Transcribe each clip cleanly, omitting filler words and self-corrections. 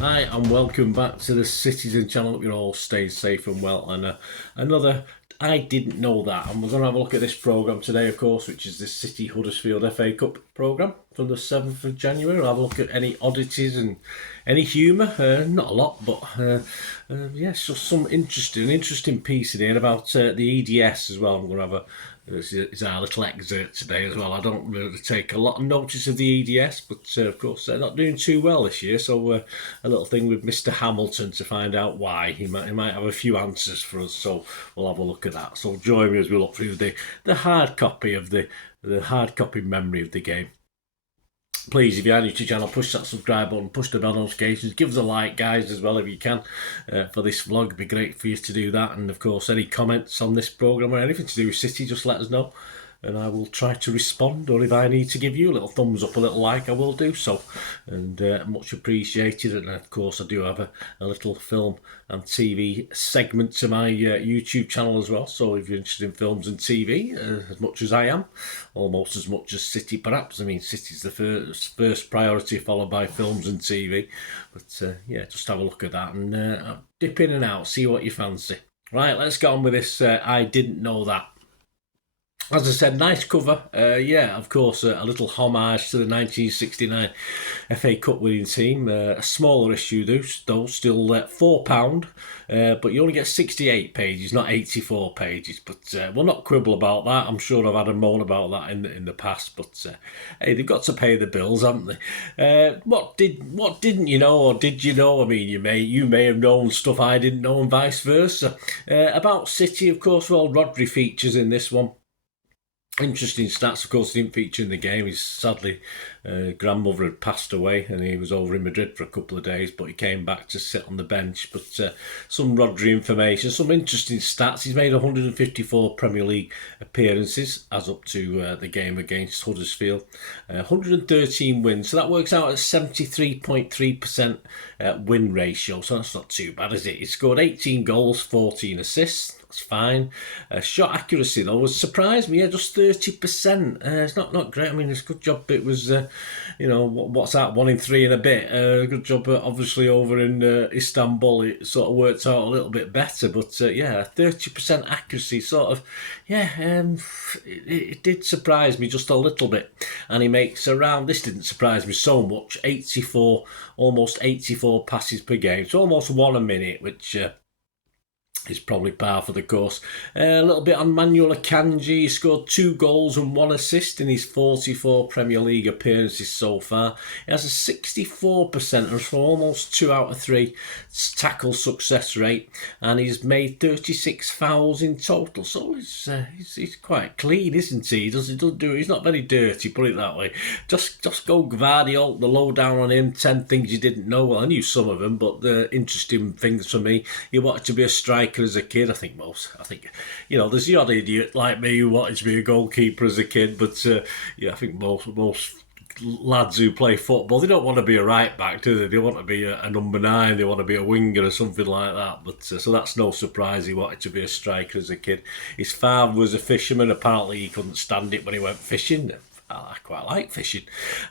Hi and welcome back to the Citizen channel. Hope you're all staying safe and well. And another I didn't know that. And we're going to have a look at this programme today, of course, which is the City Huddersfield FA Cup programme from the 7th of January. We'll have a look at any oddities and any humour. Not a lot, but yes, just some interesting piece in here about the EDS as well. I'm going to have it's our little excerpt today as well. I don't really take a lot of notice of the EDS, but of course they're not doing too well this year. So a little thing with Mr. Hamilton to find out why. He might have a few answers for us. So we'll have a look at that. So join me as we look through the hard copy of the hard copy memory of the game. Please, if you're new to the channel, push that subscribe button, push the bell notifications, give us a like, guys, as well, if you can, for this vlog. It'd be great for you to do that. And, of course, any comments on this programme or anything to do with City, just let us know. And I will try to respond, or if I need to give you a little thumbs up, a little like, I will do so. And much appreciated. And of course, I do have a little film and TV segment to my YouTube channel as well. So if you're interested in films and TV, as much as I am, almost as much as City perhaps. I mean, City's the first priority, followed by films and TV. But yeah, just have a look at that and dip in and out, see what you fancy. Right, let's get on with this. I didn't know that. As I said, nice cover. Yeah, of course, a little homage to the 1969 FA Cup winning team. A smaller issue, though, still £4, but you only get 68 pages, not 84 pages. But we'll not quibble about that. I'm sure I've had a moan about that in the past, but hey, they've got to pay the bills, haven't they? What didn't you know, or did you know? I mean, you may have known stuff I didn't know, and vice versa. About City, of course, well, Rodri features in this one. Interesting stats, of course, didn't feature in the game. His sadly grandmother had passed away and he was over in Madrid for a couple of days, but he came back to sit on the bench. But some Rodri information, some interesting stats. He's made 154 Premier League appearances as up to the game against Huddersfield. 113 wins, so that works out at 73.3% win ratio, so that's not too bad, is it? He scored 18 goals, 14 assists. That's fine. Shot accuracy, though, was surprised me. Yeah, just 30%. It's not great. I mean, it's a good job. It was, what's that? 1 in 3 and a bit. Good job, obviously, over in Istanbul. It sort of worked out a little bit better. But, yeah, 30% accuracy, sort of, yeah, it did surprise me just a little bit. And he makes around, this didn't surprise me so much, almost 84 passes per game. So almost 1 a minute, which... is probably par for the course. A little bit on Manuel Akanji. He scored 2 goals and 1 assist in his 44 Premier League appearances so far. He has a 64%, so almost 2 out of 3 tackle success rate, and he's made 36 fouls in total. So he's quite clean, isn't he? He's not very dirty, put it that way. Just go Gvardiol, the lowdown on him. 10 things you didn't know. Well, I knew some of them, but the interesting things for me, he wanted to be a striker as a kid. I think there's the odd idiot like me who wanted to be a goalkeeper as a kid, but yeah, I think most lads who play football, they don't want to be a right back, do they? They want to be a number 9, they want to be a winger or something like that. But so that's no surprise he wanted to be a striker as a kid. His father was a fisherman. Apparently he couldn't stand it when he went fishing. I quite like fishing.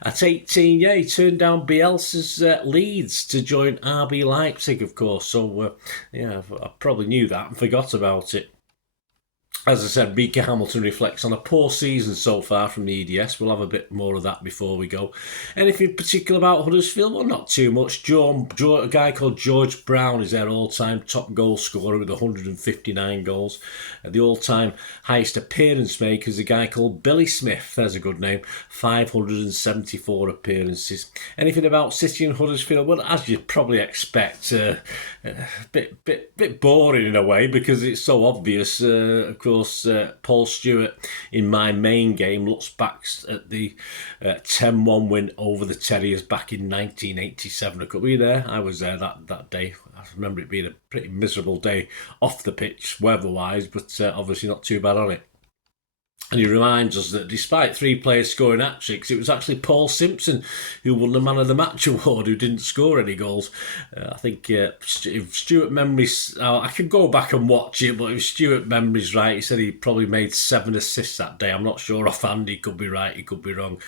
At 18, yeah, he turned down Bielsa's Leeds to join RB Leipzig, of course. So, yeah, I probably knew that and forgot about it. As I said, Mika Hamilton reflects on a poor season so far from the EDS. We'll have a bit more of that before we go. Anything particular about Huddersfield? Well, not too much. A guy called George Brown is their all-time top goal scorer with 159 goals. The all-time highest appearance maker is a guy called Billy Smith. There's a good name. 574 appearances. Anything about City and Huddersfield? Well, as you'd probably expect, a bit boring in a way because it's so obvious. Of course, Paul Stewart in my main game looks back at the 10-1 win over the Terriers back in 1987. Were you there? I was there that day. I remember it being a pretty miserable day off the pitch, weather-wise, but obviously not too bad on it. And he reminds us that despite 3 players scoring hat-tricks, it was actually Paul Simpson who won the Man of the Match award, who didn't score any goals. I think if Stuart memories... I could go back and watch it, but if Stuart memories right, he said he probably made 7 assists that day. I'm not sure offhand. He could be right, he could be wrong.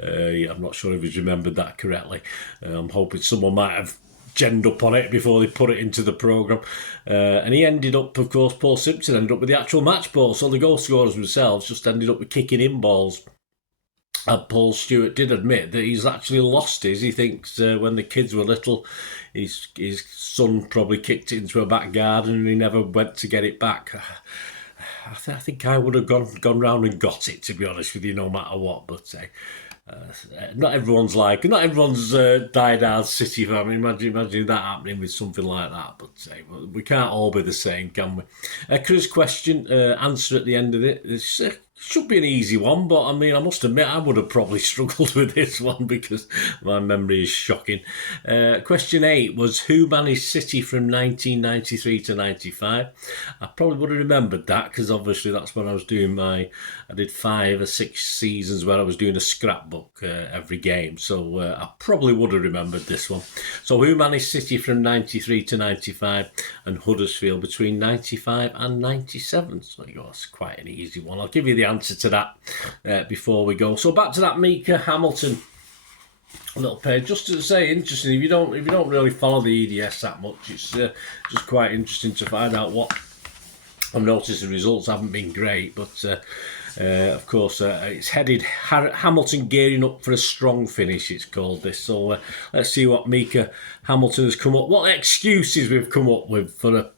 I'm not sure if he's remembered that correctly. I'm hoping someone might have genned up on it before they put it into the programme. And he ended up, of course, Paul Simpson ended up with the actual match ball. So the goal scorers themselves just ended up with kicking in balls. And Paul Stewart did admit that he's actually lost his. He thinks when the kids were little, his son probably kicked it into a back garden and he never went to get it back. I think I would have gone round and got it, to be honest with you, no matter what. But not everyone's die-hard City fan. Imagine that happening with something like that. But we can't all be the same, can we? Chris' question, answer at the end of it. This should be an easy one, but I mean, I must admit, I would have probably struggled with this one because my memory is shocking. Question 8 was, who managed City from 1993 to 95? I probably would have remembered that because obviously that's when I was doing I did 5 or 6 seasons where I was doing a scrapbook every game. So I probably would have remembered this one. So who managed City from 93 to 95 and Huddersfield between 95 and 97? So that's quite an easy one. I'll give you the answer to that before we go. So back to that Mika Hamilton little page. Just to say, interesting. If you don't really follow the EDS that much, it's just quite interesting to find out what. I've noticed the results haven't been great, but of course it's headed Hamilton gearing up for a strong finish. It's called this. So let's see what Mika Hamilton has come up. What excuses we've come up with for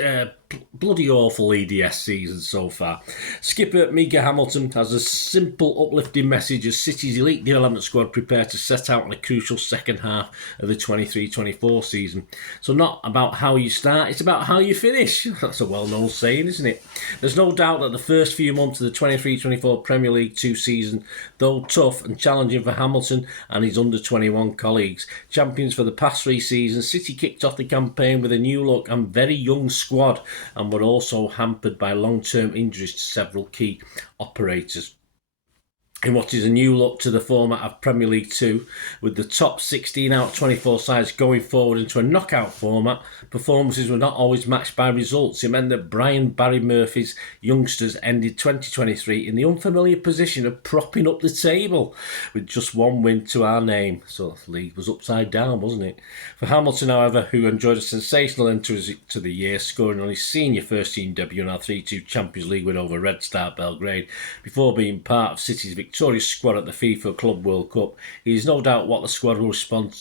a bloody awful EDS season so far. Skipper Mika Hamilton has a simple, uplifting message as City's elite development squad prepare to set out on a crucial second half of the 23-24 season. So not about how you start, it's about how you finish. That's a well-known saying, isn't it? There's no doubt that the first few months of the 23-24 Premier League 2 season, though tough and challenging for Hamilton and his under-21 colleagues, champions for the past 3 seasons, City kicked off the campaign with a new look and very young squad, and were also hampered by long-term injuries to several key operators. In what is a new look to the format of Premier League 2, with the top 16 out of 24 sides going forward into a knockout format, performances were not always matched by results. It meant that Brian Barry Murphy's youngsters ended 2023 in the unfamiliar position of propping up the table, with just one win to our name. So the league was upside down, wasn't it? For Hamilton, however, who enjoyed a sensational end to the year, scoring on his senior first-team debut in our 3-2 Champions League win over Red Star Belgrade, before being part of City's victorious squad at the FIFA Club World Cup, he is no doubt that the squad will respond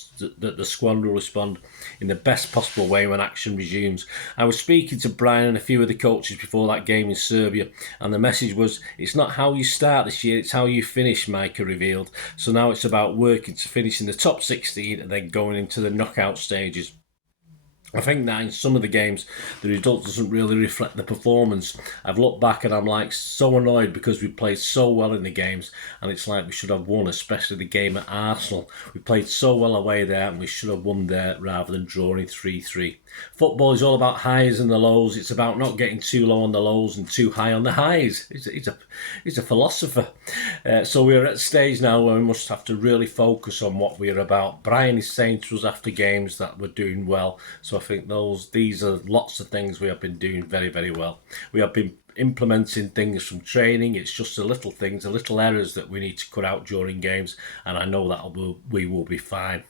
in the best possible way when action resumes. I was speaking to Brian and a few of the coaches before that game in Serbia, and the message was, it's not how you start this year, it's how you finish, Micah revealed. So now it's about working to finish in the top 16 and then going into the knockout stages. I think that in some of the games, the result doesn't really reflect the performance. I've looked back and I'm like so annoyed because we played so well in the games and it's like we should have won, especially the game at Arsenal. We played so well away there and we should have won there rather than drawing 3-3. Football is all about highs and the lows. It's about not getting too low on the lows and too high on the highs. He's a philosopher. So we're at a stage now where we must have to really focus on what we're about. Brian is saying to us after games that we're doing well. So I think these are lots of things we have been doing very, very well. We have been implementing things from training. It's just the little things, the little errors that we need to cut out during games, and I know that we will be fine.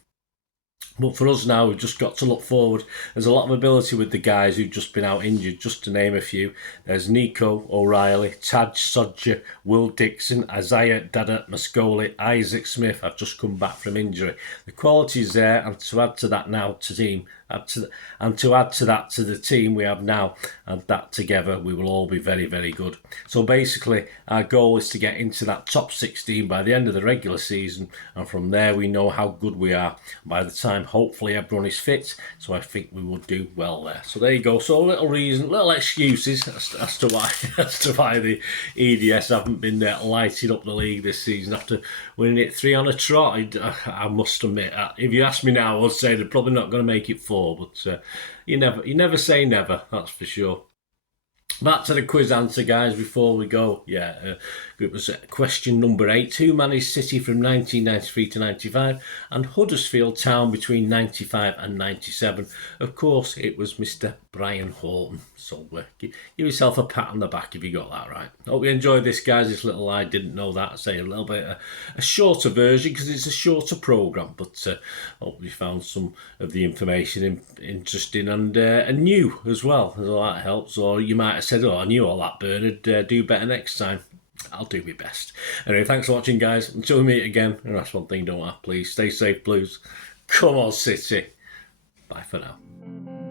But for us now, we've just got to look forward. There's a lot of ability with the guys who've just been out injured, just to name a few. There's Nico O'Reilly, Taj Sodja, Will Dixon, Isaiah Dada Mascoli, Isaac Smith. I've just come back from injury. The quality is there, and to add to that now to team, to add to that to the team we have now, and that together we will all be very, very good. So basically our goal is to get into that top 16 by the end of the regular season, and from there we know how good we are. By the time hopefully everyone is fit, so I think we will do well there. So there you go. So little excuses as to why the EDS haven't been lighting up the league this season after winning it 3 on a trot. I must admit, if you ask me now, I would say they're probably not going to make it 4. But you never say never, that's for sure. Back to the quiz answer, guys, before we go. It was question number 8. Who managed City from 1993 to 95 and Huddersfield Town between 95 and 97? Of course, it was Mr. Brian Horton. So give yourself a pat on the back if you got that right. Hope you enjoyed this, guys. This little I didn't know that. Say a little bit a shorter version because it's a shorter programme, but hope you found some of the information interesting and new as well. So that helps. Or you might have said, "Oh, I knew all that, Bernard. Do better next time." I'll do my best. Anyway, thanks for watching, guys. Until we meet again, and that's one thing, don't I? Please stay safe, Blues. Come on, City. Bye for now.